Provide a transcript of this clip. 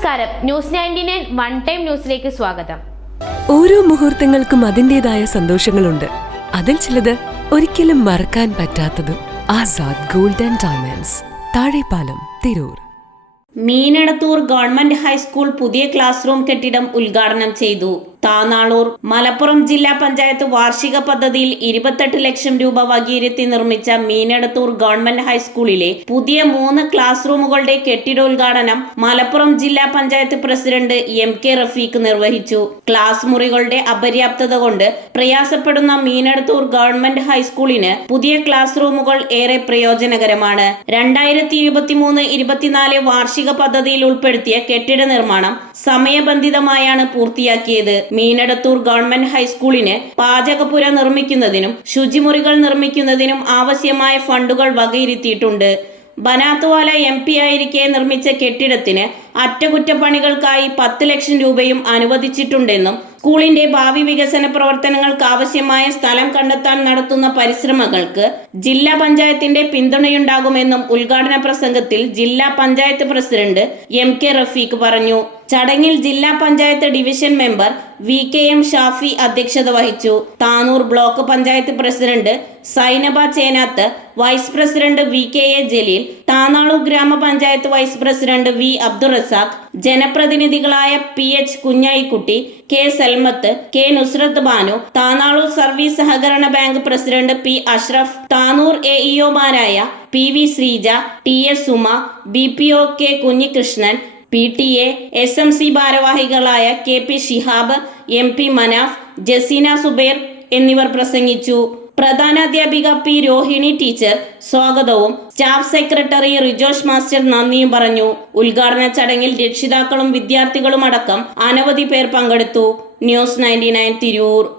നമസ്കാരം. News ninety nine one time ന്യൂസിലേക്ക് സ്വാഗതം. ഓരോ മുഹൂർത്തങ്ങൾക്കും അതിന്റെതായ സന്തോഷങ്ങളുണ്ട്. അതിൽ ചിലത് ഒരിക്കലും മറക്കാൻ പറ്റാത്തതും Azad golden and diamonds Thazhepalam Tirur. Meenadathur government high school പുതിയ ക്ലാസ് റൂം കെട്ടിടം ഉദ്ഘാടനം ചെയ്തു. താനാളൂർ. മലപ്പുറം ജില്ലാ പഞ്ചായത്ത് വാർഷിക പദ്ധതിയിൽ ഇരുപത്തെട്ട് ലക്ഷം രൂപ വകയിരുത്തി നിർമ്മിച്ച മീനടത്തൂർ ഗവൺമെന്റ് ഹൈസ്കൂളിലെ പുതിയ മൂന്ന് ക്ലാസ് റൂമുകളുടെ കെട്ടിടോദ്ഘാടനം മലപ്പുറം ജില്ലാ panchayat president M K Rafeeq നിർവഹിച്ചു. ക്ലാസ് മുറികളുടെ അപര്യാപ്തത കൊണ്ട് പ്രയാസപ്പെടുന്ന മീനടത്തൂർ ഗവൺമെന്റ് ഹൈസ്കൂളിന് പുതിയ ക്ലാസ് റൂമുകൾ ഏറെ പ്രയോജനകരമാണ്. രണ്ടായിരത്തി ഇരുപത്തിമൂന്ന് ഇരുപത്തിനാല് വാർഷിക പദ്ധതിയിൽ ഉൾപ്പെടുത്തിയ കെട്ടിട നിർമ്മാണം സമയബന്ധിതമായാണ് പൂർത്തിയാക്കിയത്. മീനടത്തൂർ ഗവൺമെന്റ് ഹൈസ്കൂളിന് പാചകപ്പുര നിർമ്മിക്കുന്നതിനും ശുചിമുറികൾ നിർമ്മിക്കുന്നതിനും ആവശ്യമായ ഫണ്ടുകൾ വകയിരുത്തിയിട്ടുണ്ട്. ബനാത്തുവാല എം പി ആയിരിക്കെ നിർമ്മിച്ച കെട്ടിടത്തിന് അറ്റകുറ്റപ്പണികൾക്കായി പത്ത് ലക്ഷം രൂപയും അനുവദിച്ചിട്ടുണ്ടെന്നും സ്കൂളിന്റെ ഭാവി വികസന പ്രവർത്തനങ്ങൾക്ക് ആവശ്യമായ സ്ഥലം കണ്ടെത്താൻ നടത്തുന്ന പരിശ്രമങ്ങൾക്ക് ജില്ലാ പഞ്ചായത്തിന്റെ പിന്തുണയുണ്ടാകുമെന്നും ഉദ്ഘാടന പ്രസംഗത്തിൽ ജില്ലാ panchayat president M K Rafeeq പറഞ്ഞു. ചടങ്ങിൽ ജില്ലാ panchayat division member V K M Shafi അധ്യക്ഷത വഹിച്ചു. Tanur block panchayat president Zainaba Chenath vice president V K A Jaleel Thanalur ഗ്രാമപഞ്ചായത്ത് vice president V Abdul Razak ജനപ്രതിനിധികളായ P H Kunjayikutty K Salmath K Nusrath Banu Thanalur service സഹകരണ bank president P Ashraf Tanur A ഇഒമാരായ P V Sreeja T S Suma B P O K Kunhikrishnan P T A S M C ഭാരവാഹികളായ K P Shihab M P Manaf Jaseena Zubair എന്നിവർ പ്രസംഗിച്ചു. പ്രധാനാധ്യാപിക P Rohini teacher സ്വാഗതവും staff secretary Rijosh master നന്ദിയും പറഞ്ഞു. ഉദ്ഘാടന ചടങ്ങിൽ രക്ഷിതാക്കളും വിദ്യാർത്ഥികളും അടക്കം അനവധി പേർ പങ്കെടുത്തു. News ninety nine Tirur.